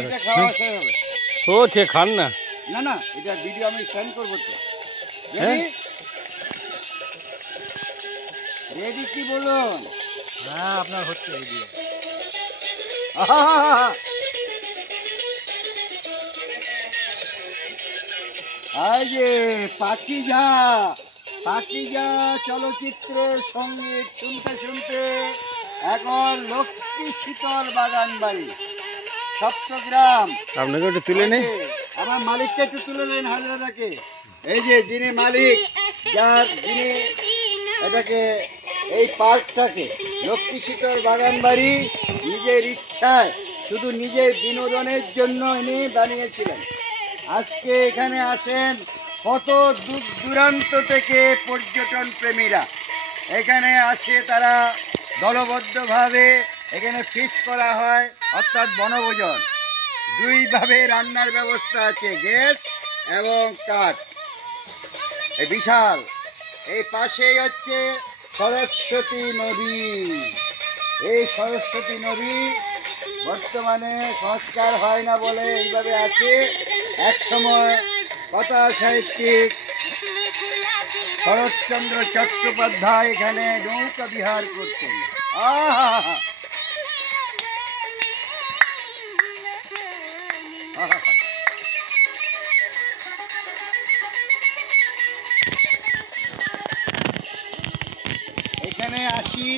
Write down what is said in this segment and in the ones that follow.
এটা খাওয়া শেষ হবে। ও ঠিক খান না। না না, এটা ভিডিও আমি সেন্ড করবো তো। হ্যাঁ? রেডি কি বলুন? হ্যাঁ আপনার হচ্ছে ভিডিও। এই যে পাখিজা পাখিজা চলচ্চিত্রের সঙ্গীত শুনতে শুনতে এখন লক্ষ্মী শীতল বাগান বাড়ি সপ্তগ্রাম। আপনাকে একটু তুলে নেই। আমার মালিককে একটু তুলে দেন হাজরাটাকে। এই যে যিনি মালিক, যিনি এটাকে এই পার্কটাকে লক্ষ্মী শীতল বাগান বাড়ি নিজের ইচ্ছায় শুধু নিজের বিনোদনের জন্য ইনি বানিয়েছিলেন। আজকে এখানে আসেন কত দূর দূরান্ত থেকে পর্যটন প্রেমীরা এখানে আসে, তারা দলবদ্ধভাবে এখানে ফিস্ট করা হয়, অর্থাৎ বনভোজন। দুইভাবে রান্নার ব্যবস্থা আছে, গ্যাস এবং কাঠ। এই বিশাল, এই পাশেই হচ্ছে সরস্বতী নদী। এই সরস্বতী নদী বর্তমানে সংস্কার হয় না বলে এইভাবে আছে। এক সময় কথা সাহিত্যিক শরৎচন্দ্র চট্টোপাধ্যায় এখানে নৌকা বিহার করতেন। আহা, এখানে আসি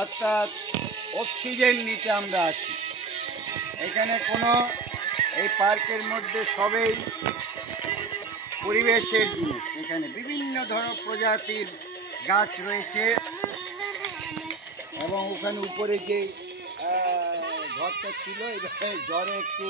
অর্থাৎ অক্সিজেন নিতে আমরা আসি। এখানে কোনো এই পার্কের মধ্যে সবই পরিবেশের জিনিস। এখানে বিভিন্ন ধরনের প্রজাতির গাছ রয়েছে এবং ওখানে উপরে যে ঘরটা ছিল এটা জ্বরে একটু